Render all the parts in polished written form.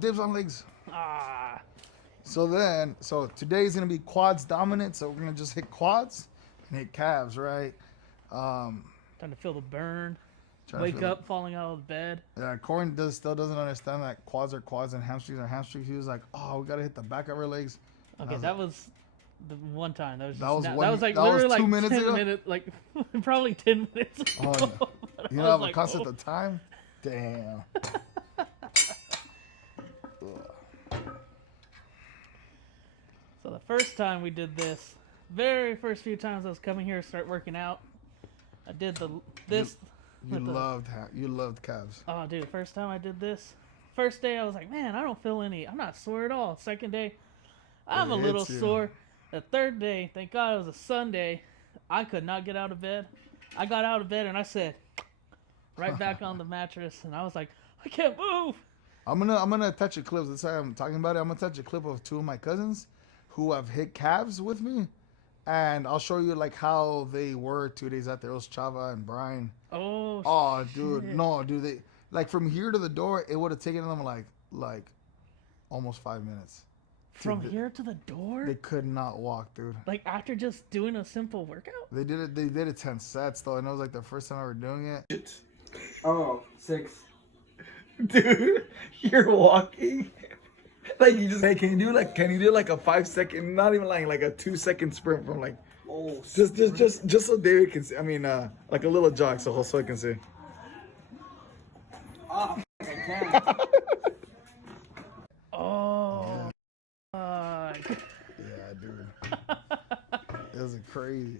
Dibs on legs. Ah, So today's gonna be quads dominant. So we're gonna just hit quads and hit calves, right? Um, Trying to feel the burn. trying to Wake feel it. up, falling out of bed. Yeah, Corin still doesn't understand that quads are quads and hamstrings are hamstrings. He was like, "Oh, we gotta hit the back of our legs." And I Okay, was that like, was the one time. That was "That just was now. That one. was like That was literally 2 minutes 10 ago." minutes, like probably 10 minutes Oh, ago. no. But You I know, was what like, cost at oh. the time? Damn. So the first time we did this, very first few times I was coming here to start working out, I did this You with the. you loved calves. Oh, dude, first time I did this, first day I was like, man, I don't feel any. I'm not sore at all. Second day, I'm a It little hits you. sore. The third day, thank God it was a Sunday, I could not get out of bed. I got out of bed and I said, right back on the mattress, and I was like, I can't move. I'm gonna touch a clip. That's why I'm talking about it. I'm gonna touch a clip of two of my cousins who have hit calves with me, and I'll show you like how they were 2 days after. It was Chava and Brian. Oh, Oh, dude, shit. no, dude, they like from here to the door, it would have taken them like almost 5 minutes. From Dude, here to the door? they could not walk, dude. Like after just doing a simple workout? They did it. They did it 10 sets though, and it was like the first time I were doing it. Oh, 6. Dude, you're walking. Like you just, hey, can you do like a 5 second, not even like a 2 second sprint from like, Oh, just so David can see. I mean, like a little jog so I can see. I can't. Oh, Yeah, dude, it was crazy.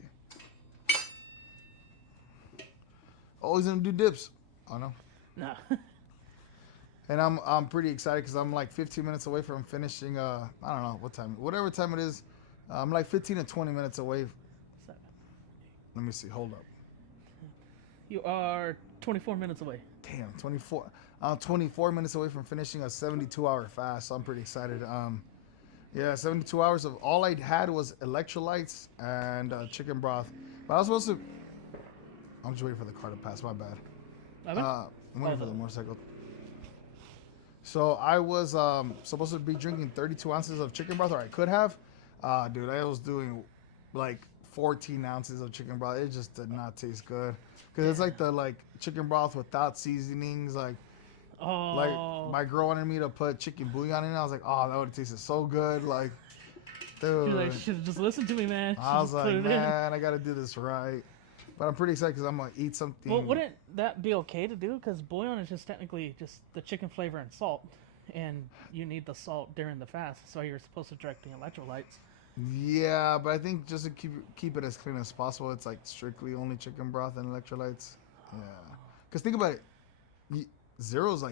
Always gonna do dips. Oh no. no. And I'm pretty excited because I'm like 15 minutes away from finishing. I don't know what time, whatever time it is. I'm like 15 to 20 minutes away. Let me see. Hold up. You are 24 minutes away. Damn, 24. I'm 24 minutes away from finishing a 72-hour fast. So I'm pretty excited. Yeah, 72 hours of all I had was electrolytes and chicken broth. But I was supposed to. I'm just waiting for the car to pass. My bad. I'm waiting for the motorcycle. So I was supposed to be drinking 32 ounces of chicken broth, or I could have. Dude, I was doing like 14 ounces of chicken broth. It just did not taste good because it's like the chicken broth without seasonings. Like Oh. my girl wanted me to put chicken bouillon in it. I was like, oh, that would have tasted so good. Like, dude, She's like, should have just listened to me, man. I was Just put like, it in. man, I got to do this right. But I'm pretty excited because I'm gonna eat something. Well, wouldn't that be okay to do? Because bouillon is just technically just the chicken flavor and salt. And you need the salt during the fast. So you're supposed to direct the electrolytes. Yeah, but I think just to keep it as clean as possible, it's like strictly only chicken broth and electrolytes. Yeah, because think about it, zero's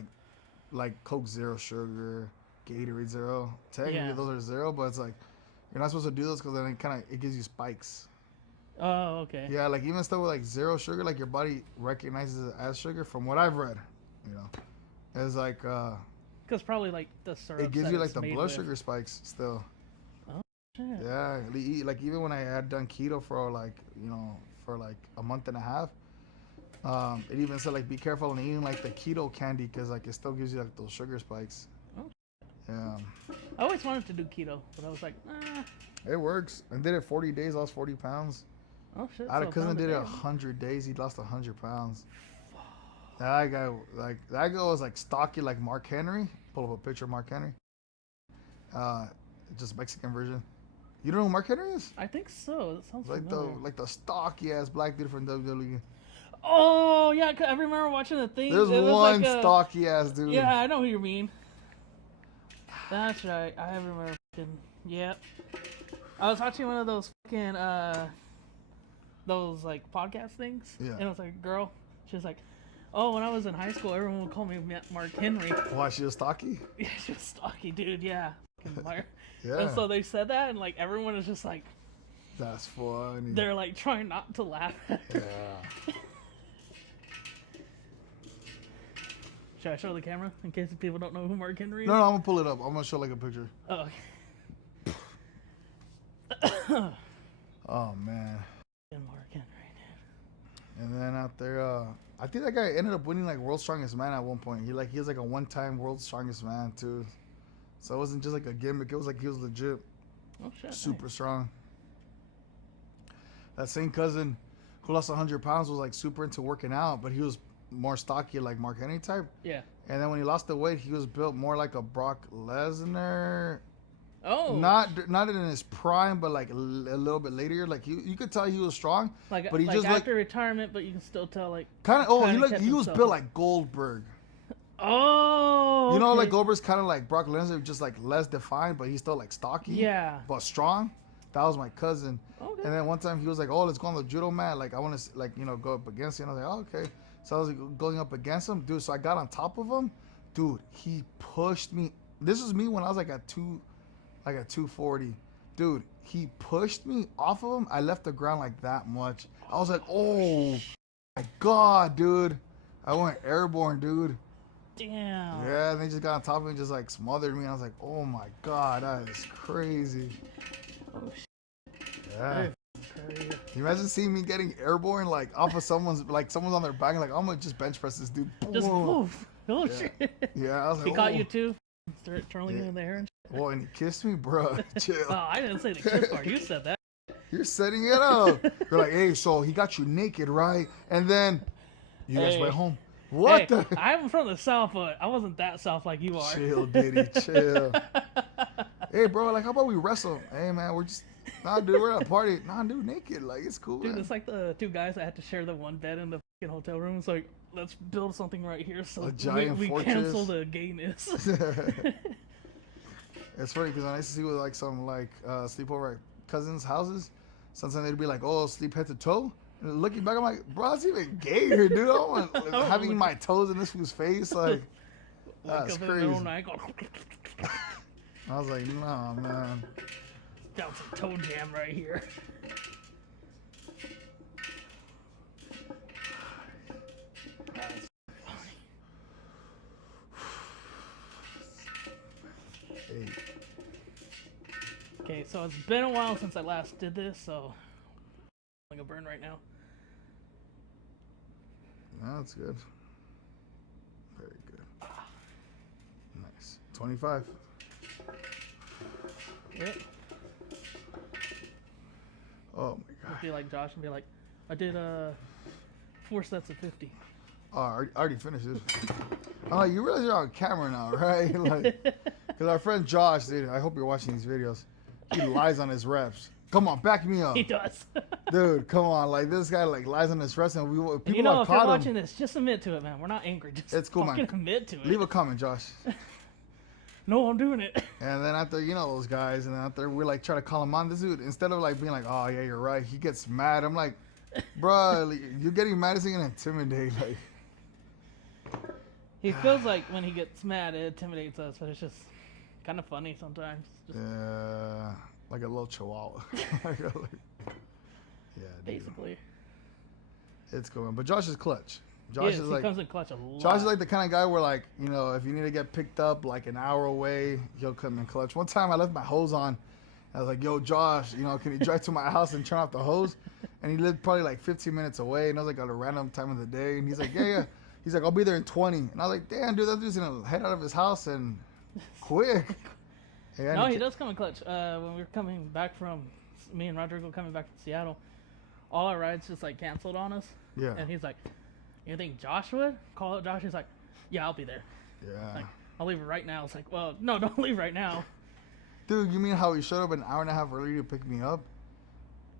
like Coke Zero sugar, Gatorade Zero. Technically, Yeah. those are zero, but it's like you're not supposed to do those because then it gives you spikes. Oh, okay. Yeah, like even stuff with like zero sugar, like your body recognizes it as sugar. From what I've read, you know, it's like Because probably like the syrup. it gives that you like it's the made blood with. sugar spikes still. Shit. Yeah, like even when I had done keto for for like a month and a half, it even said like be careful on eating like the keto candy because like it still gives you like those sugar spikes. Oh. Yeah, I always wanted to do keto, but I was like, it works. I did it 40 days, lost 40 pounds. oh shit. I had a so cousin pound did day, it huh? 100 days. He lost 100 pounds. That guy was like stocky like Mark Henry. Pull up a picture of Mark Henry. Just Mexican version. You don't know who Mark Henry is? I think so. That sounds Like familiar. the stocky ass black dude from WWE. Oh yeah, I remember watching the thing. There's It was one like stocky ass dude. Yeah, I know who you mean. That's right. I remember. Yep. I was watching one of those fucking those like podcast things. Yeah. And it was like a girl. She was like, "Oh, when I was in high school, everyone would call me Mark Henry." Why, she was stocky? Yeah, she was stocky, dude. Yeah. Fucking Mark. Yeah. And so they said that, and like everyone was just like, That's funny. they're like trying not to laugh at her. Yeah. Should I show the camera in case people don't know who Mark Henry is? No, I'm gonna pull it up. I'm gonna show like a picture. Oh, okay. Oh man. Mark Henry, dude. And then out there, I think that guy ended up winning like World's Strongest Man at one point. He was like a one-time World's Strongest Man too. So it wasn't just like a gimmick. It was like he was legit, Oh shit. super Nice. strong. That same cousin who lost 100 pounds was like super into working out, but he was more stocky, like Mark Henry type. Yeah. And then when he lost the weight, he was built more like a Brock Lesnar. Oh. Not in his prime, but like a little bit later. Like you could tell he was strong, Like but he like just after retirement, but you can still tell like. kind of. Oh, kinda he kept was himself built up. like Goldberg. Oh. You know, okay. like Goldberg's kind of like Brock Lesnar, just like less defined, but he's still like stocky. Yeah. But strong. That was my cousin. Okay. And then one time he was like, "Oh, let's go on the judo mat. Like I want to like go up against you." And I was like, "Oh, okay." So I was like, going up against him, dude. So I got on top of him, dude. He pushed me. This was me when I was like at 240, dude. He pushed me off of him. I left the ground like that much. I was like, "Oh my god, dude!" I went airborne, dude. Damn. Yeah, and they just got on top of me and just like smothered me. And I was like, "Oh my god, that is crazy." Oh shit. Yeah. That is crazy. Can you imagine seeing me getting airborne like off of someone's on their back? Like I'm gonna just bench press this dude. Just Whoa. move. Oh Yeah. shit. Yeah, I was like, He caught "Oh." you too. Start twirling Yeah. you in the hair and shit. Well, and he kissed me, bro. Chill. Oh, I didn't say the kiss part. You said that. You're setting it up. You're like, "Hey, so he got you naked, right?" And then you guys Hey. went home. What Hey, the? I'm from the South, but I wasn't that South like you are. Chill, Diddy, chill. Hey, bro, like, how about we wrestle? Hey, man, we're just, nah, dude, we're at a party. Nah, dude, naked. Like, it's cool, Dude, man. it's like the two guys that had to share the one bed in the fucking hotel room. It's like, let's build something right here so A giant we fortress. cancel the gayness. It's funny because I used to see with like some like sleepover at cousins' houses. Sometimes they'd be like, "Oh, sleep head to toe." And looking back, I'm like, "Bro, that's even gayer, dude. I don't want having my toes in this fool's face. Like, Wake that's up in the middle of crazy." the night, go, I was like, "Nah, man." down some toe jam right here. That's funny. Hey, Okay, so it's been a while since I last did this, so I'm like a burn right now. no, that's good. Very good. Nice. 25. Yep. Oh my I'd god. be like Josh and be like, I did 4 sets of 50. Oh, I already finished it. I'm like, you realize you're on camera now, right? Like, because our friend Josh, dude, I hope you're watching these videos. He lies on his reps. Come on, back me up, He does. dude. Come on, like this guy like lies on his reps, and And people you know, have if you're caught watching him. this, just admit to it, man. We're not angry. Just It's cool, man. fucking admit to it. Leave a comment, Josh. No, I'm doing it. And then after those guys, and then after we're like trying to call him on, this dude instead of like being like, "Oh yeah, you're right," he gets mad. I'm like, "Bro, you're getting mad isn't gonna intimidate." Like, He feels like when he gets mad, it intimidates us, but it's just kind of funny sometimes. Just like a little chihuahua. Yeah, dude. basically. It's going. But Josh is clutch. Josh He is He like comes in clutch a lot. Josh is like the kind of guy where like, if you need to get picked up like an hour away, he'll come in clutch. One time I left my hose on. I was like, "Yo, Josh, can you drive to my house and turn off the hose?" And he lived probably like 15 minutes away, and I was like at a random time of the day, and he's like, "Yeah." He's like, "I'll be there in 20." And I was like, "Damn, dude, that dude's gonna head out of his house and quick." Yeah, No, he does come in clutch. When we were coming back from, me and Rodrigo coming back from Seattle, all our rides just like canceled on us. Yeah. And he's like, "You think Josh would?" Call out Josh. He's like, "Yeah, I'll be there. Yeah. Like, I'll leave it right now." It's like, "Well, no, don't leave right now." Dude, you mean how he showed up an hour and a half early to pick me up?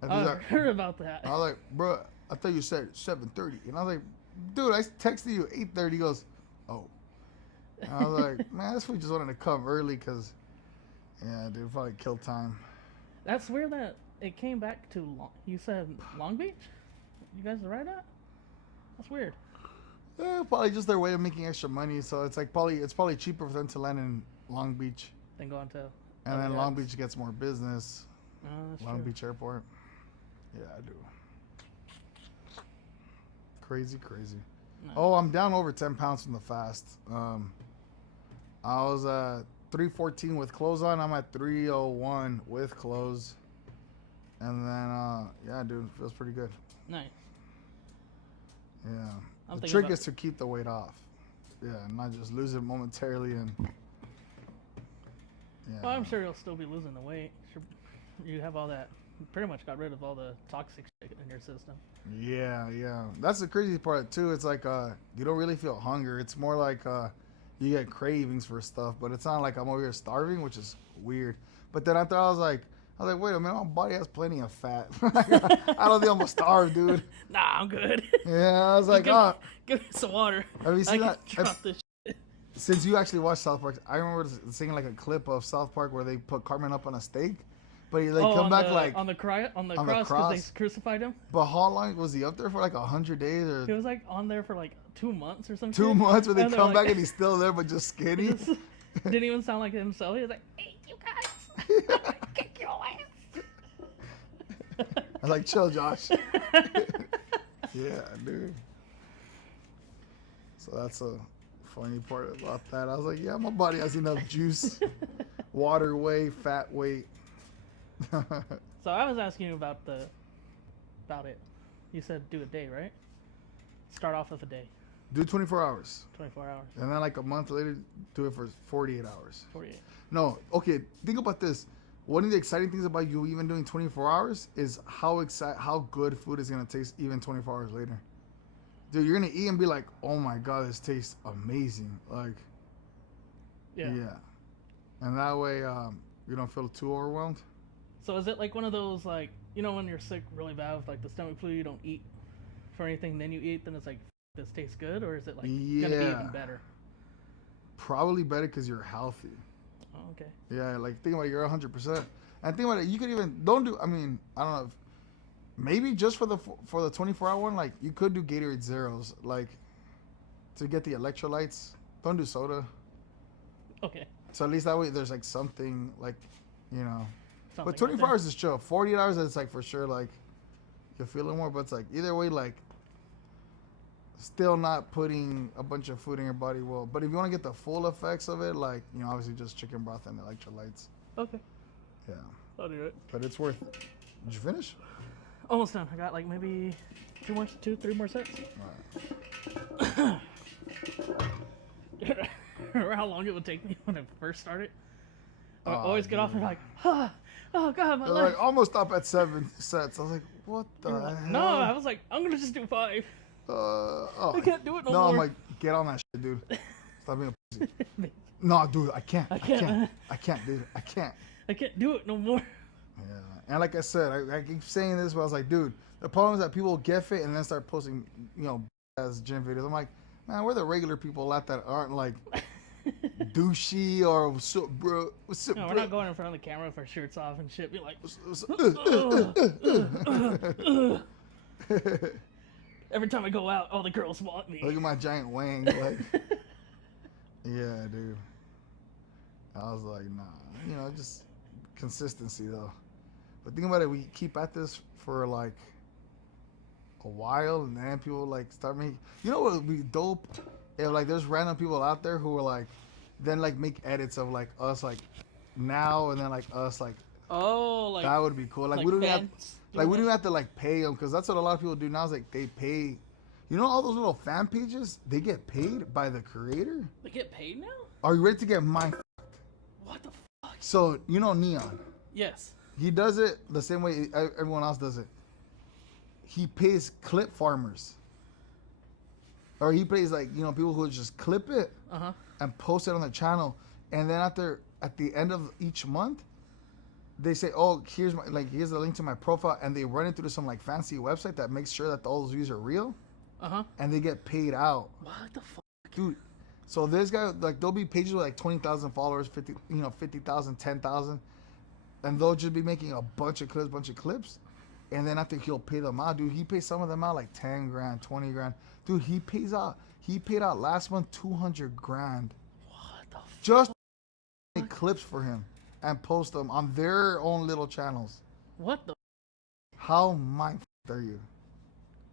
And he's I like, heard about that. I was like, "Bro, I thought you said 7:30." And I was like, "Dude, I texted you 8:30." He goes, "Oh." And I was like, "Man, this fool just wanted to come early because, yeah, dude, probably kill time." That's weird that it came back to you said Long Beach? You guys are right at? That's weird. Yeah, probably just their way of making extra money. So it's like it's probably cheaper for them to land in Long Beach, Then going to. and then other Long guys. Beach gets more business. Oh, that's Long true. Beach Airport. Yeah, I do. Crazy. No. Oh, I'm down over 10 pounds from the fast. I was at 314 with clothes on. I'm at 301 with clothes. And then, yeah, dude, feels pretty good. Nice. Yeah. I'm The thinking trick about- is to keep the weight off. Yeah, not just lose it momentarily and. Yeah. Well, I'm sure you'll still be losing the weight. Sure, you have all that. You pretty much got rid of all the toxic shit in your system. Yeah, yeah. That's the crazy part too. It's like you don't really feel hunger. It's more like you get cravings for stuff, but it's not like I'm over here starving, which is weird. But then after I was like, wait a minute, my body has plenty of fat. I don't think I'm gonna starve, dude. Nah, I'm good. Yeah, I was like, give me some water. have you seen I that? can drop this shit. Since you actually watched South Park, I remember seeing like a clip of South Park where they put Carmen up on a stake, but they come back like on the cross because cross. they crucified him. But how long was he up there for? Like 100 days or He was like on there for like 2 months or something. 2 months? Where they And they're come like- back and he's still there, but just skinny. Just didn't even sound like himself. He was like, "Hey, you guys, I'm gonna kick your ass." I was like, chill, Josh. Yeah, dude. So that's a funny part about that. I was like, yeah, my body has enough juice, water weight, fat weight. So I was asking you about it. You said do a day, right? Start off with a day, Do 24 hours. 24 hours, And then like a month later, do it for 48 hours. 48. No, okay, think about this. One of the exciting things about you even doing 24 hours is how good food is going to taste even 24 hours later. Dude, you're going to eat and be like, oh my God, this tastes amazing. Like, Yeah. And that way you don't feel too overwhelmed. So is it like one of those, like, you know, when you're sick really bad with like the stomach flu, you don't eat for anything, then you eat, then it's like, this tastes good, or is it like gonna be Yeah. even better? Probably better because you're healthy. Oh, okay. Yeah, like think about it, you're 100%. And think about it, you could even I don't know if maybe just for the 24-hour one, like you could do Gatorade zeros, like to get the electrolytes. Don't do soda. Okay. So at least that way there's like something like, you know. Something But 24 out hours is chill. 48 hours it's like for sure like you're feeling more, but it's like either way like still not putting a bunch of food in your body will. But if you want to get the full effects of it, like, you know, obviously just chicken broth and electrolytes. there. Okay. Yeah. I'll do it. But it's worth it. Did you finish? Almost done. I got like maybe 3 more sets. Alright. Remember how long it would take me when I first started? I would Oh, always get off and dude. like, oh God, my They're leg. like almost up at 7 sets. I was like, what the hell? No, I was like, I'm gonna just do 5. Oh, I can't do it no no, I'm more. like, get on that shit, dude. Stop being a pussy. No, dude, I can't. I can't, can't. man. I can't, dude. I can't. I can't do it no more. Yeah. And like I said, I keep saying this, but I was like, dude, the problem is that people get fit and then start posting, you know, as gym videos. I'm like, man, we're the regular people that aren't like douchey or what's up, bro? What's up, No, bro? we're not going in front of the camera with our shirts off and shit. Be like, What's up? every time I go out, all the girls want me. Look at my giant wang, like, yeah, dude. I was like, nah, you know, just consistency though. But think about it, we keep at this for like a while, and then people like start making. You know what would be dope? If like there's random people out there who are like, then like make edits of like us like now and then like us like Oh, like that would be cool. Like, like we don't have fans like we doing don't have to like pay them because that's what a lot of people do now is like they pay. You know all those little fan pages? They get paid by the creator. They get paid now? Are you ready to get mine? What the fuck? So you know Neon. Yes. He does it the same way everyone else does it. He pays clip farmers. Or he pays like, you know, people who just clip it Uh huh. and post it on the channel. And then at the end of each month, they say, oh, here's the link to my profile, and they run it through some like fancy website that makes sure that all those views are real, Uh huh. and they get paid out. What the fuck? Dude, so this guy, like, there'll be pages with like 20,000 followers, 50,000, 10,000, and they'll just be making a bunch of clips, and then after he'll pay them out, dude, he pays some of them out like 10 grand, 20 grand. Dude, he paid out last month 200 grand What the fuck? just to make clips for him and post them on their own little channels. What the? How mind are you?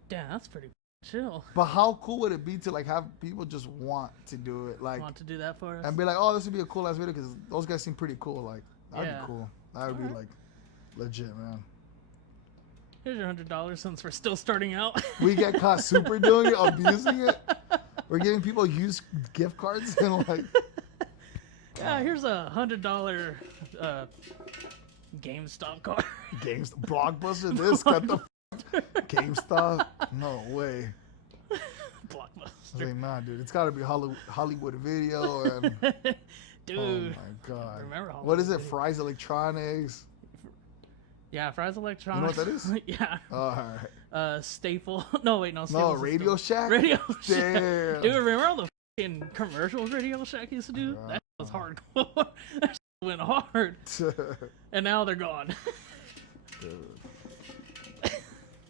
Damn, that's pretty chill. But how cool would it be to like have people just want to do it, like, Want to do that for us? and be like, oh, this would be a cool ass video because those guys seem pretty cool. Like, that'd Yeah. be cool. That would be Alright. like legit, man. Here's your $100 since we're still starting out. We get caught super doing it, abusing it. We're giving people used gift cards and like. Yeah, here's a $100 GameStop card. Blockbuster. This got the GameStop. No way. I was Blockbuster. like, nah, dude. It's got to be Hollywood Video and. Dude. Oh my god. Remember Hollywood what is it? Video. Fry's Electronics. Yeah, Fry's Electronics. You know what that is? Yeah. All right. Staple. No, wait, no. No, Staples is Radio still- Shack. Radio Shack. Damn. Dude, remember all the fucking commercials Radio Shack used to do? That was hardcore. That shit went hard. And now they're gone. Dude.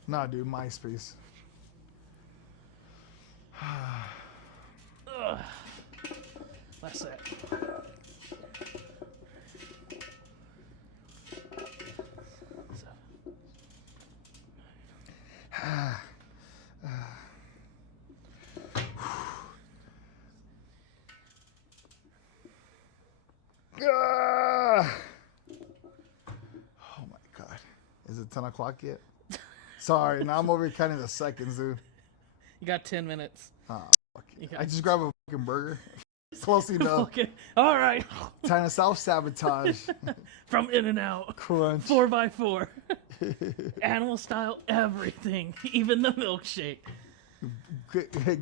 Nah, dude. MySpace. Ugh. That's it. Ah! Oh my god. Is it 10 o'clock yet? Sorry, now I'm over here counting the seconds, dude. You got 10 minutes. Ah, fuck it. Okay. I just grabbed a fucking burger. Close enough. Okay. All right. Time to self-sabotage. From In-N-Out. Crunch. 4x4. Animal style, everything. Even the milkshake.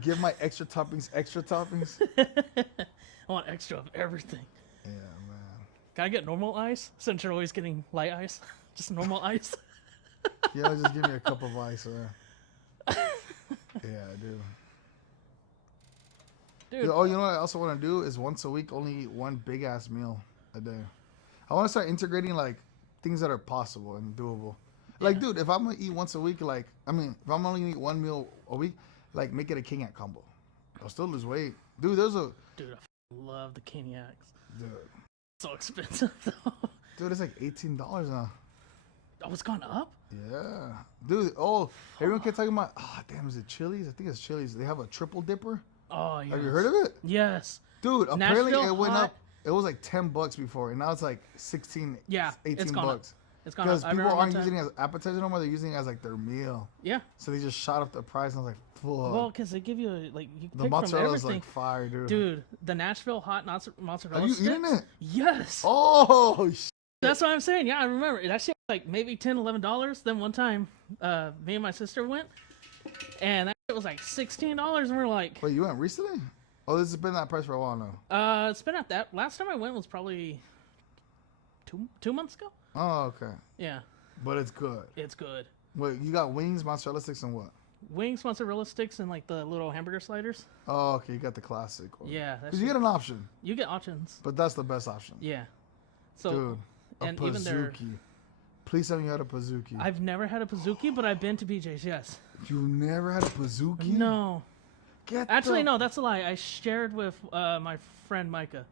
Give my extra toppings extra toppings. I want extra of everything. Yeah, man. Can I get normal ice? Since you're always getting light ice. Just normal ice. Yeah, just give me a cup of ice. Yeah, dude. Dude. Oh, you know what I also want to do is once a week only eat one big ass meal a day. I want to start integrating like things that are possible and doable. Like, dude, if I'm gonna eat once a week, like, I mean, if I'm only gonna eat one meal a week, like, make it a King Yak combo. I'll still lose weight, dude. There's a Dude, I f***ing love the Caniacs. dude. So expensive though. Dude, it's like $18 now. Oh, it's gone up? Yeah, dude. Oh, everyone kept talking about. Oh, damn, is it Chili's? I think it's Chili's. They have a triple dipper. Oh, yes. Have you heard of it? Yes. Dude, apparently Nashville it went hot. up. It was like $10 before, and now it's like 16, Yeah, 18 it's gone up. bucks. It's gone up. Because I people remember one aren't time- using it as appetizer no more. They're using it as like their meal. Yeah. So they just shot up the price, and I was like, fuck. Well, because they give you, like, you The pick from mozzarella's everything. like fire, dude. Dude, the Nashville hot mozzarella Have you sticks? eaten it? Yes. Oh, That's what I'm saying. Yeah, I remember. That shit was like maybe $10, $11. Then one time, me and my sister went, and that shit was like $16, and we're like, wait, you went recently? Oh, this has been that price for a while now. it's been at that. Last time I went was probably two months ago. Oh, okay. Yeah, But it's good. it's good. Wait, you got wings, mozzarella sticks, and what? Wings, mozzarella sticks, and like the little hamburger sliders. Oh, okay, you got the classic one. Yeah, that Because you shit- get an option, you get options. but that's the best option. Yeah. So, Dude, a and even their, Pizookie. Please tell me you had a Pizookie. I've never had a Pizookie, but I've been to BJ's. Yes. You never had a Pizookie? No. Get Actually, the... no, that's a lie. I shared with my friend Micah,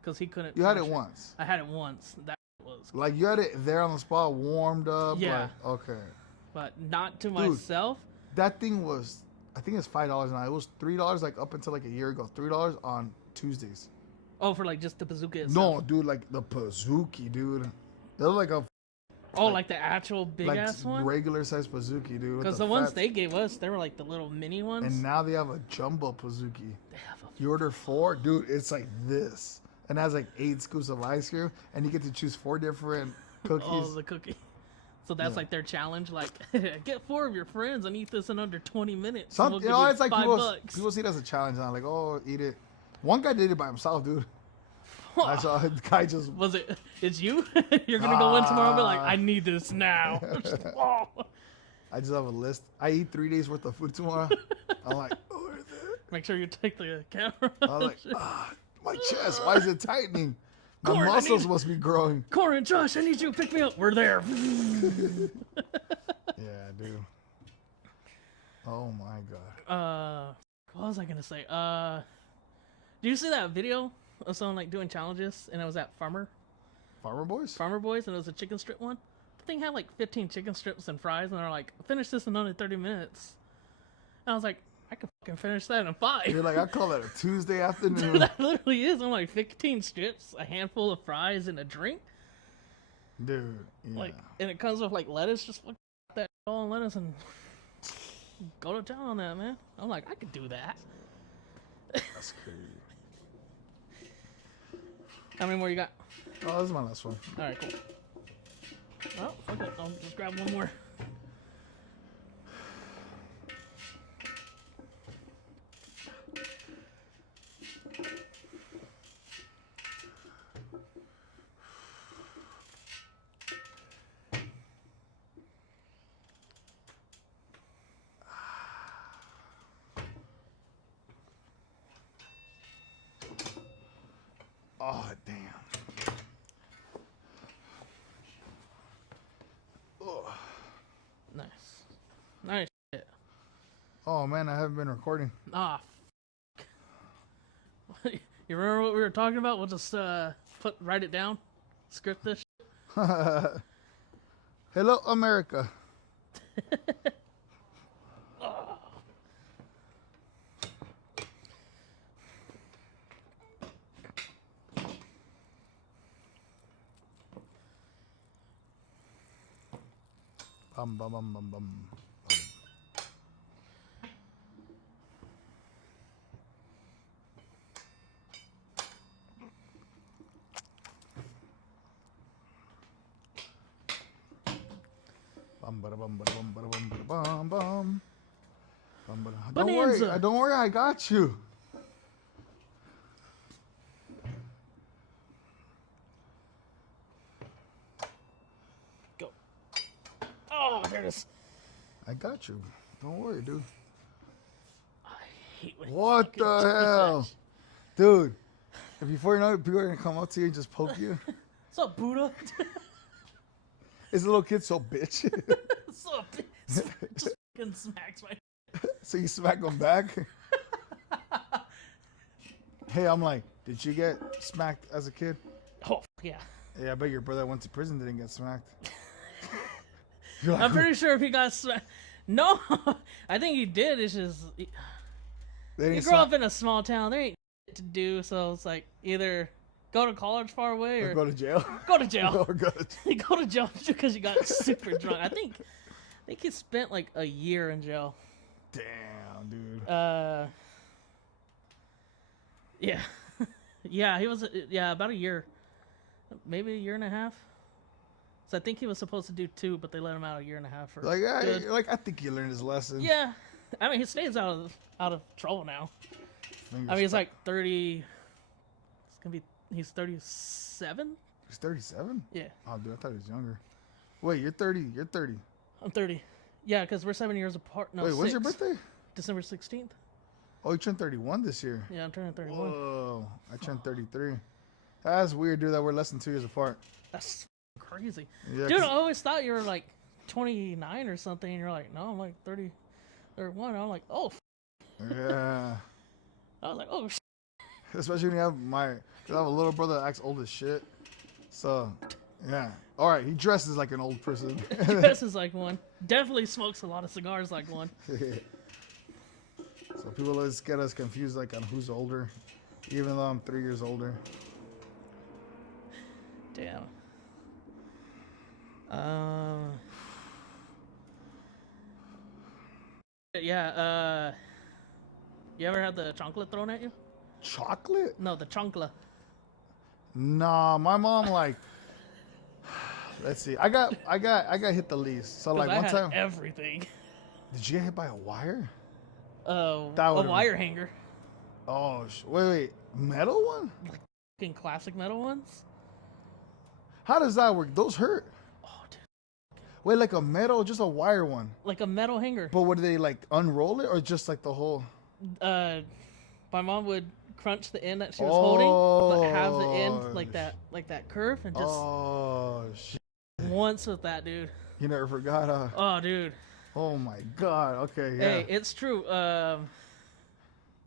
because he couldn't. You had it finish once. I had it once. That was, Like, you had it there on the spot, warmed up. Yeah. Like, okay. but not to myself. That thing was, I think it's $5 now. It was $3 like up until like a year ago. $3 on Tuesdays. Oh, for like just the bazooka itself. No, dude, like the Pizookie, dude. They're like a Oh, like the actual big like ass one. regular size Pizookie, dude. with Because the ones fat- they gave us, they were like the little mini ones. And now they have a jumbo Pizookie. They have a You order 4, dude. It's like this, and it has like 8 scoops of ice cream, and you get to choose 4 different cookies. oh the cookie. So that's Yeah. like their challenge. Like, get 4 of your friends and eat this in under 20 minutes. Some, and we'll you give know, you it's like $5. people see it as a challenge now. Like, oh, eat it. One guy did it by himself, dude. I saw the guy just. Was it? It's you? You're gonna go in tomorrow and be like, Ah. I need this now. Oh. I just have a list. I eat 3 days worth of food tomorrow. I'm like, oh, where is it? Make sure you take the camera. I'm like, my chest. Why is it tightening? My Corin, I muscles need- must be growing. Corin, Josh, I need you to pick me up. We're there. Yeah, dude. Oh my god. What was I gonna say? Do you see that video of someone like doing challenges and it was at Farmer Boys? Boys and it was a chicken strip one? The thing had like 15 chicken strips and fries and they're like, finish this in under 30 minutes. And I was like, I could fucking finish that in 5. You're like, I call it a Tuesday Dude, afternoon. that literally is. I'm like 15 strips, a handful of fries, and a drink. Dude, yeah. Like, and it comes with like lettuce just fucking that all and let us and go to town on that, man. I'm like, I could do that. That's crazy. How many more you got? Oh, this is my last one. All right, cool. Oh, fuck it. I'll just grab one more. Oh, damn. Ugh. Nice. Nice shit. Oh, man, I haven't been recording. Ah, f- You remember what we were talking about? We'll just write it down. Script this shit. Hello, America. Bum, bum, bum, bum, bum. Bum, bada, bum, bada, bum, bada, bum, bada, bum, bum. Bum, bada. Don't worry, Bonanza. don't worry, I got you. Go. Oh, there it is. I got you. Don't worry, dude. I hate when What fucking the do that hell? shit. Dude, if before you know it, people are gonna come up to you and just poke you. What's up, Buddha? Is a little kid so bitch? What's up? Just fucking smacks my. So you smack them back? Hey, I'm like, did you get smacked as a kid? Oh, yeah. Yeah, I bet your brother went to prison, didn't get smacked. You're like, I'm pretty sure if he got smacked. No, I think he did. It's just. they You didn't grow smack- up in a small town, there ain't shit to do, so it's like either go to college far away or or go to jail. go to jail. Or go to Go to jail because you got super drunk. I think he spent like a year in jail. Damn, dude. Yeah, yeah, he was about a year, maybe a year and a half. So I think he was supposed to do 2, but they let him out a year and a half for Like, good. I think he learned his lesson. Yeah, I mean he stays out of trouble now. Fingers I mean he's crossed. like 30. He's 37. He's 37? Yeah, Oh, dude, I thought he was younger. Wait, you're 30. You're 30. I'm 30. Yeah, because we're 7 years apart. No, Wait, when's your 6. birthday? December 16th. Oh, you turned 31 this year. Yeah, I'm turning 31. Whoa, I turned 33. That's weird, dude, that we're less than 2 years apart. That's crazy. Yeah, Dude, I 'cause- always thought you were like 29 or something. And you're like, no, I'm like 30, 31. I'm like, oh. yeah. I was like, oh. Especially when you have cause I have a little brother that acts old as shit. So, yeah. All right, he dresses like an old person. Dresses like one. Definitely smokes a lot of cigars like one. So people always get us confused, like on who's older, even though I'm 3 years older. Damn. Yeah. You ever had the chocolate thrown at you? Chocolate? No, the chancla. Nah, my mom like. Let's see. I got hit the least. So like I one had time, everything. did you get hit by a wire? A would've- wire hanger. Oh, wait, metal one? Fucking classic metal ones. How does that work? Those hurt. Oh, dude. Wait, like a metal, just a wire one. Like a metal hanger. But would they like unroll it or just like the whole? My mom would crunch the end that she was holding, but have the Oh, end like that curve, and just Oh shit! once with that, dude. You never forgot, huh? Oh, dude. Oh my god. Okay, yeah. Hey, it's true.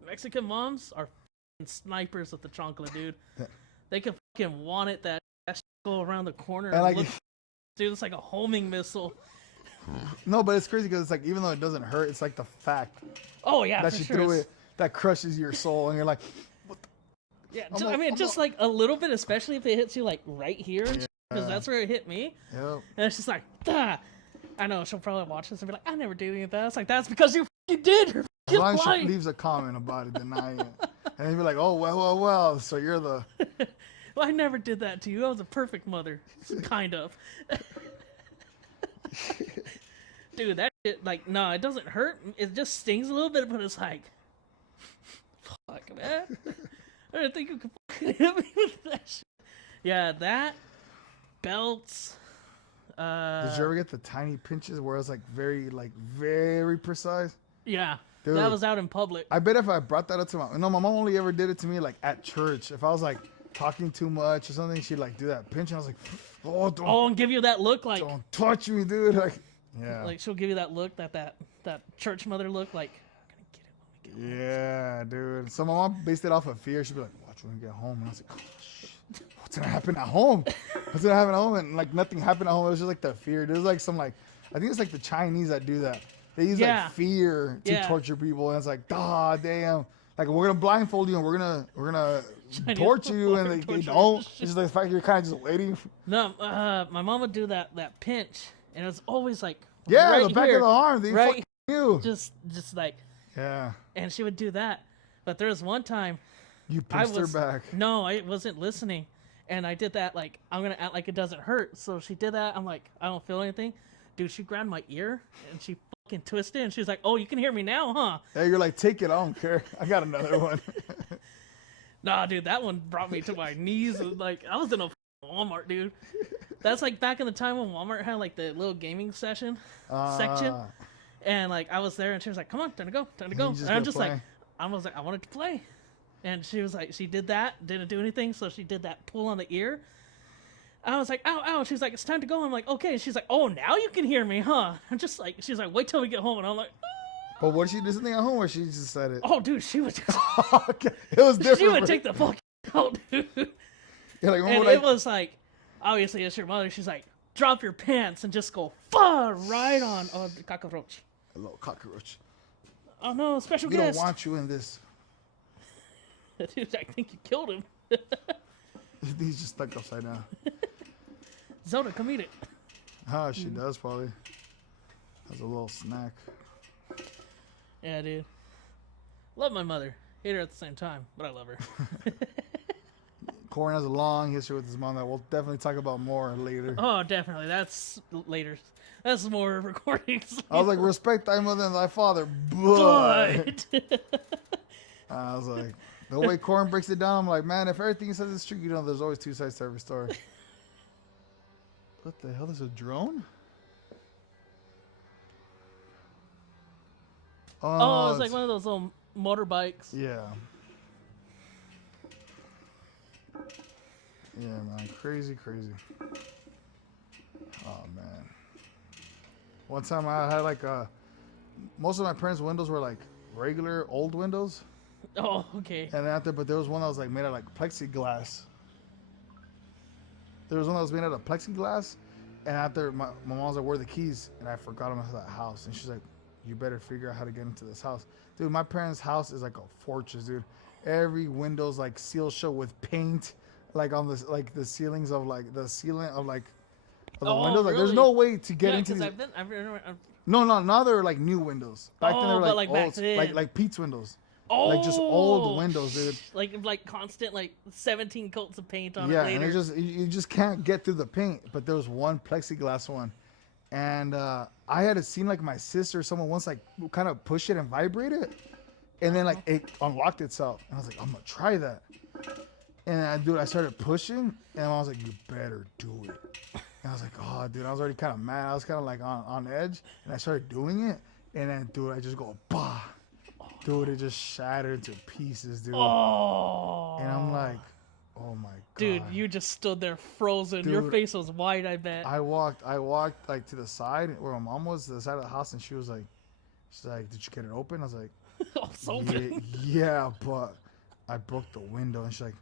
Mexican moms are f***ing snipers with the chancla, dude. They can fucking want it that shit go around the corner and like- look. Dude, it's like a homing missile. No, but it's crazy because it's like even though it doesn't hurt, it's like the fact Oh yeah, that for she sure. threw It's- it that crushes your soul, and you're like, Yeah, I'm I a- mean, I'm just a- like a little bit, especially if it hits you like right here, because Yeah. that's where it hit me. yep. And it's just like, ah. I know she'll probably watch this and be like, I never did any of that. It's like, that's because you fucking did. You're As long fucking as she lying. leaves a comment about it, denying it. And they'd be like, oh, well, so you're the... Well, I never did that to you. I was a perfect mother. Kind of. Dude, that shit, like, no, it doesn't hurt. It just stings a little bit, but it's like, fuck, man. I didn't think you could fucking hit me with that shit. Yeah, that, belts, Did you ever get the tiny pinches where it's like very precise? yeah, Dude, that was out in public. I bet if I brought that up to my mom only ever did it to me like at church. If I was like talking too much or something, she'd like do that pinch, and I was like, oh, Oh, and give you that look, like, don't touch me, dude. Like, yeah, like she'll give you that look, that church mother look, like, I'm gonna get it. yeah, dude. So my mom based it off of fear. She'd be like, watch when we get home, and I was like, oh, shit. What's gonna happen at home? What's gonna happen at home? And like nothing happened at home. It was just like the fear. There's like some like, I think it's like the Chinese that do that. They use like fear to torture people, and it's like, ah, damn. Like we're gonna blindfold you, and we're gonna torture you, and they don't. It's just like the fact you're kind of just waiting. No, my mom would do that pinch, and it was always like, Yeah, right the back here, of the arm. They right, fuck you. just like, Yeah. and she would do that. But there was one time You pissed her back. No, I wasn't listening. And I did that, like, I'm going to act like it doesn't hurt. So she did that. I'm like, I don't feel anything. Dude, she grabbed my ear and she fucking twisted. And she was like, oh, you can hear me now, huh? Hey, you're like, take it. I don't care. I got another one. Nah, dude, that one brought me to my knees. Like, I was in a Walmart, dude. That's like back in the time when Walmart had, like, the little gaming section. And, like, I was there and she was like, come on, time to go. And I'm just like, I wanted to play. And she was like, she did that, didn't do anything, so she did that pull on the ear. I was like, ow, ow. She's like, it's time to go. I'm like, okay. She's like, oh, now you can hear me, huh? I'm just like, she's like, wait till we get home. And I'm like, but what, she did something at home, or she just said it? oh, dude, she would. Okay. It was different. She would take the fuck out, dude. Yeah, like, And it was like, obviously, it's your mother. She's like, drop your pants and just go far right on. Oh, the cockroach. a little cockroach. Oh no, special We guest. don't want you in this. Dude, I think you killed him. He's just stuck upside down. Zelda, come eat it. Ah, she does probably. As a little snack. Yeah, dude. Love my mother. Hate her at the same time, but I love her. Corin has a long history with his mom that we'll definitely talk about more later. Oh, definitely. That's later. That's more recordings. I was like, respect thy mother and thy father, but I was like, the way Corin breaks it down, I'm like, man, if everything says is true, you know, there's always two sides to every story. What the hell is a drone? Oh, it's like one of those little motorbikes. Yeah. Yeah, man. Crazy, crazy. Oh, man. One time I had like most of my parents' windows were like regular old windows. Oh, okay. And after, but there was one that was like made out of like plexiglass. There was one that was made out of plexiglass. And after my mom was like, where are the keys? And I forgot them at that house. And she's like, you better figure out how to get into this house. Dude, my parents' house is like a fortress, dude. Every window's like seal shut with paint, like on this, like the ceilings of like the ceiling of like of the windows. Like, there's no way to get into these. No, now they're like new windows. Back then they were like old, like Pete's windows. Oh, like just old windows, dude. Like constant, like 17 coats of paint on it Yeah, later. and you just can't get through the paint. But there was one plexiglass one, and I had seen like my sister or someone once like kind of push it and vibrate it, and then like it unlocked itself. And I was like, I'm gonna try that. And I started pushing, and I was like, you better do it. And I was like, oh, dude, I was already kind of mad. I was kind of like on edge, and I started doing it, and then, dude, I just go, bah. Dude, it just shattered to pieces, dude. Oh. And I'm like, oh my god. Dude, you just stood there frozen. Dude, your face was white, I bet. I walked like to the side where my mom was, to the side of the house, and she's like, did you get it open? I was like, Oh, it's open. yeah, but I broke the window. And she's like,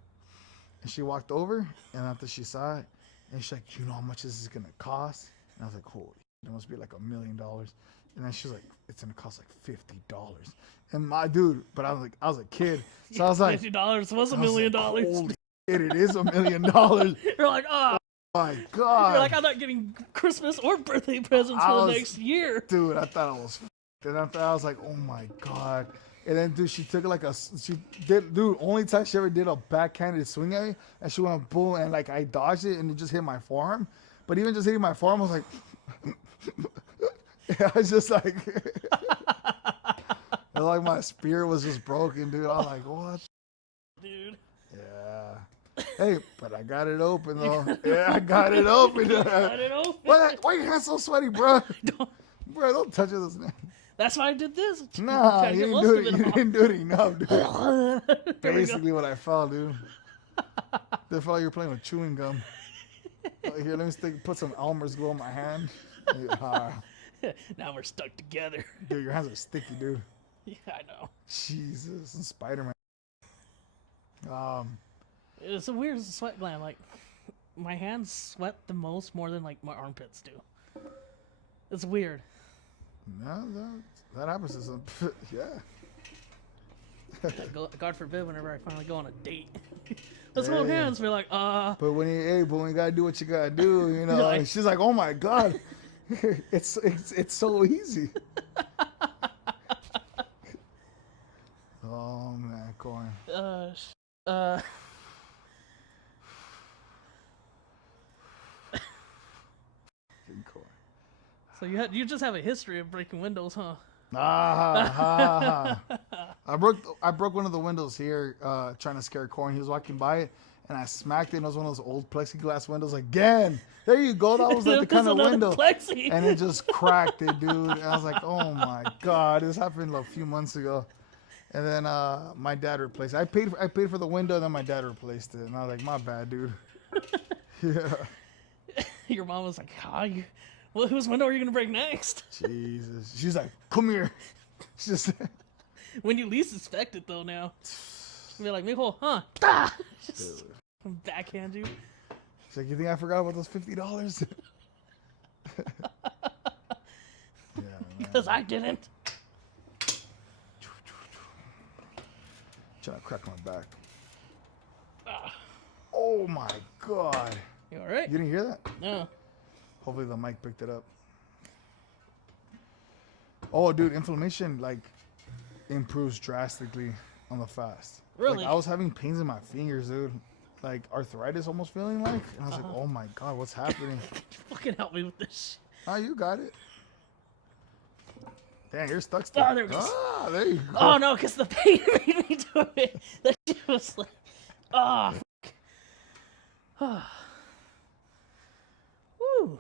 and she walked over, and after she saw it, and she's like, you know how much this is gonna cost? And I was like, holy, it must be like $1 million. And then she's like, it's gonna cost like $50. And my dude, but I was a kid, so I was like, $50 was $1 million. Holy shit, it is $1 million. You're like, oh. my God. You're like, I'm not getting Christmas or birthday presents I for the was- next year. Dude, I thought I was and after I was like, oh my God. And then, dude, she took like only time she ever did a backhanded swing at me, and she went boom, and like I dodged it, and it just hit my forearm. But even just hitting my forearm, I was like, I was just like, like my spirit was just broken, dude. I was like, what? Dude. Yeah. Hey, but I got it open though. Yeah, I got it open. Got it open. Why your hands so sweaty, bro? Don't- Bro, don't touch this. That's why I did this. Nah, Trying to you get didn't most do of it. You off. didn't do it enough, dude. There we go. Basically what I felt, dude. They felt like you're playing with chewing gum. Here, let me put some Elmer's glue on my hand. Now we're stuck together. Dude, your hands are sticky, dude. Yeah, I know. Jesus, and Spider-Man. It's a weird sweat gland. Like, my hands sweat the most more than, like, my armpits do. It's weird. No, that happens to some. Yeah. God forbid whenever I finally go on a date. Let's hold hands. Be like, But when you gotta do what you gotta do, you know. Like- and she's like, oh my God, it's so easy. Oh man, Corin. Corin. So you just have a history of breaking windows, huh? Ah, I broke one of the windows here, trying to scare Corin. He was walking by it, and I smacked it. And it was one of those old plexiglass windows. Again, there you go. That was like the kind of Another window, plexi. and it just cracked it, dude. And I was like, oh my God, this happened a few months ago. And then my dad replaced it. I paid for the window, and then my dad replaced it. And I was like, my bad, dude. Yeah. Your mom was like, well, whose window are you gonna break next? Jesus. She's like, come here. She's just. When you least expect it, though, now. Be like, Mijo, huh? Ah! Just backhand you. She's like, you think I forgot about those $50? Yeah, Because I didn't. Trying to crack my back. Ah. Oh my God. You alright? You didn't hear that? No. Hopefully the mic picked it up. Oh, dude, inflammation like improves drastically on the fast. Really? Like, I was having pains in my fingers, dude. Like arthritis almost feeling like. And I was like, oh my God, what's happening? Fucking help me with this shit. Oh, you got it. Damn, you're stuck still. Oh, there it goes. Ah, there you go. Oh, no, because the pain made me do it. That shit was like, fuck. Woo.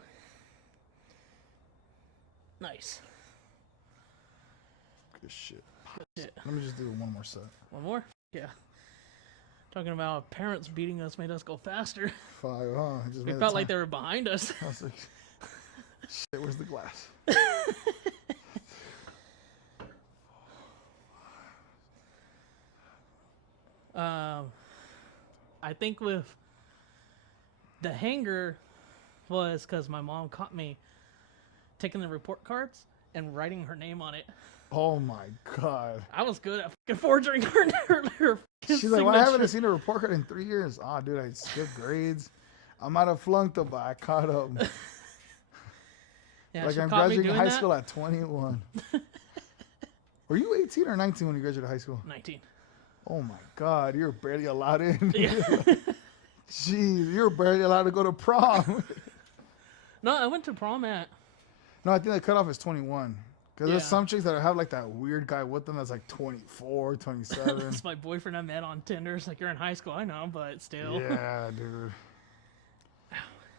Nice. Good shit. Shit. Let me just do one more set. One more? Yeah. Talking about parents beating us made us go faster. 5, huh? Just We made the felt like time. they were behind us. I was like, shit, where's the glass? I think with the hanger was because my mom caught me taking the report cards and writing her name on it. Oh my God. I was good at fucking forging her She's like, well, I haven't signature. seen a report card in 3 years. Oh, dude, I skipped grades. I might have flunked them, but I caught up. Yeah, Like, she I'm caught me graduating doing high that. school at 21. Were you 18 or 19 when you graduated high school? 19. Oh my God, you're barely allowed in. Yeah. Jeez, you're barely allowed to go to prom. No, I went to prom at. No, I think the cutoff is 21. Because there's Yeah. some chicks that have like that weird guy with them that's like 24, 27. It's my boyfriend I met on Tinder. It's like, you're in high school. I know, but still. Yeah, dude.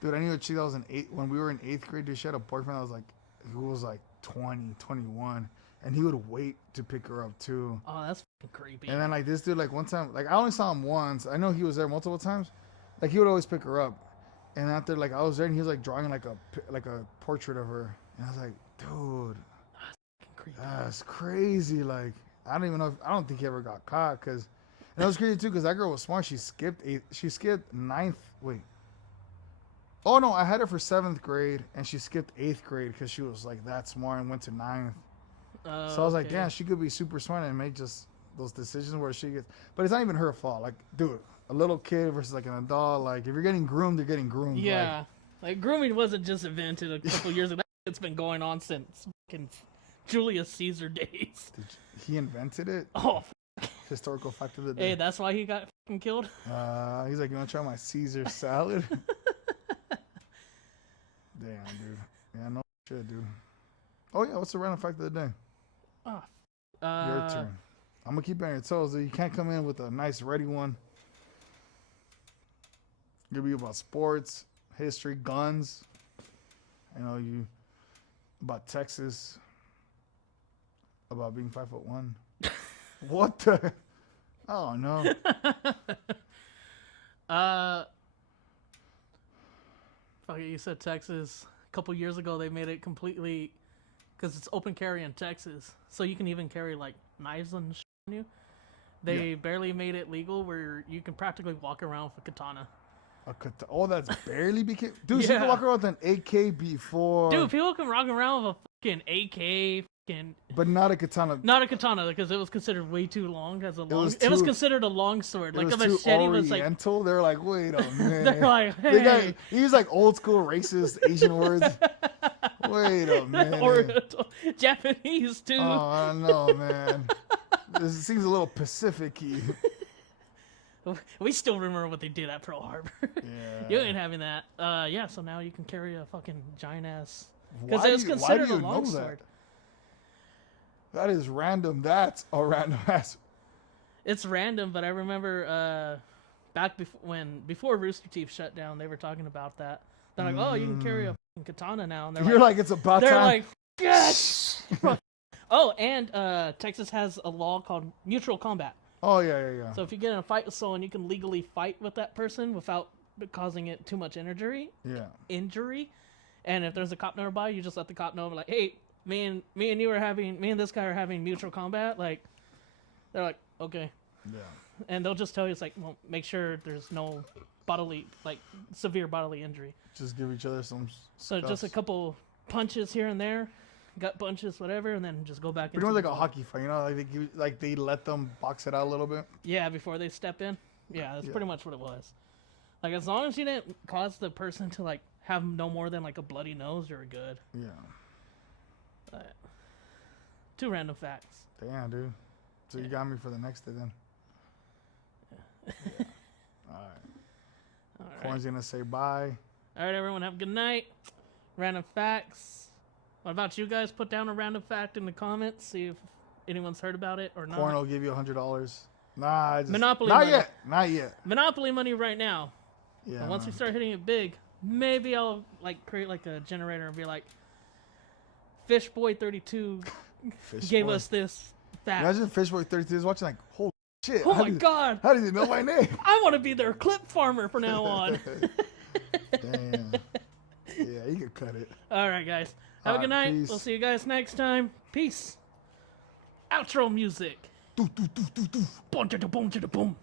Dude, I knew a chick that was in when we were in 8th grade, dude, she had a boyfriend that was like, who was like 20, 21. And he would wait to pick her up too. Oh, that's fucking creepy. And then like this dude, like one time, like I only saw him once. I know he was there multiple times. Like he would always pick her up. And after like I was there and he was like drawing like a portrait of her. And I was like, dude, Creepy. that's crazy. Like I don't even know. I don't think he ever got caught. Cause and it was crazy too. Cause that girl was smart. She skipped 9th. Wait. Oh no, I had her for 7th grade and she skipped 8th grade because she was like that smart and went to 9th. So I was like, Okay. damn, she could be super smart and make just those decisions where she gets. But it's not even her fault. Like, dude, a little kid versus like an adult. Like, if you're getting groomed, you're getting groomed. Yeah. Like, Like grooming wasn't just invented a couple years ago. It's been going on since fucking Julius Caesar days. He invented it. Oh, Historical fact of the day. hey, that's why he got fucking killed. He's like, you want to try my Caesar salad? Damn, dude. Yeah, no shit, dude. Oh yeah, what's the random fact of the day? Oh, Your turn. I'm gonna keep you on your toes. You can't come in with a nice ready one. It'll be about sports, history, guns. You know, you about Texas, about being 5'1". What the? Oh no. Fuck it, you said Texas. A couple years ago, they made it completely because it's open carry in Texas, so you can even carry like knives and shit on you. They barely made it legal where you can practically walk around with a katana. Oh, that's barely became. Dude, so you can Yeah. walk around with an AK before. Dude, people can walk around with a fucking AK, But not a katana. not a katana because it was considered way too long as a long. was It was too- considered a long sword. It Like was a too machete was like. oriental. They're like, wait a minute. They're like, They hey. he used like old school racist Asian words. Wait a minute. Oriental, Japanese too. Oh, I don't know, man. This seems a little Pacific-y. We still remember what they did at Pearl Harbor. Yeah. You ain't having that. Yeah, so now you can carry a fucking giant ass. Because Why it was do you- why considered do a you know longsword. That is random. That's a random ass. It's random, but I remember back before Rooster Teeth shut down, they were talking about that. They're like, oh, you can carry a fucking katana now. And they're You're like, like, it's about they're time. like, yes! Oh, and Texas has a law called mutual combat. Oh, yeah. So if you get in a fight with someone, you can legally fight with that person without causing it too much injury. And if there's a cop nearby, you just let the cop know, like, hey, me and this guy are having mutual combat. Like, they're like, okay. Yeah. And they'll just tell you, it's like, well, make sure there's no severe bodily injury. Just give each other some. So just a couple punches here and there, gut punches, whatever, and then just go back. Pretty much like a hockey fight, you know, like they let them box it out a little bit. Yeah, before they step in. Yeah, that's pretty much what it was. Like, as long as you didn't cause the person to, like, have no more than, like, a bloody nose, you're good. Yeah. But, 2 random facts. Damn, dude. So you got me for the next day then. Yeah. All right. Corin's gonna say bye. All right, everyone, have a good night. Random facts. What about you guys? Put down a random fact in the comments. See if anyone's heard about it or not. Corin will give you $100. Nah, Monopoly Not money. yet. Not yet. Monopoly money right now. Yeah. But once we start hitting it big, maybe I'll like create like a generator and be like, Fishboy32 gave us this fact. Imagine Fishboy32 is watching like, holy shit. Oh how my did- god! How did he know my name? I want to be their clip farmer from now on. Damn. Yeah, you could cut it. All right, guys. Have a good night. Peace. We'll see you guys next time. Peace. Outro music. Doo, doo, doo, doo, doo. Boom, boom, boom.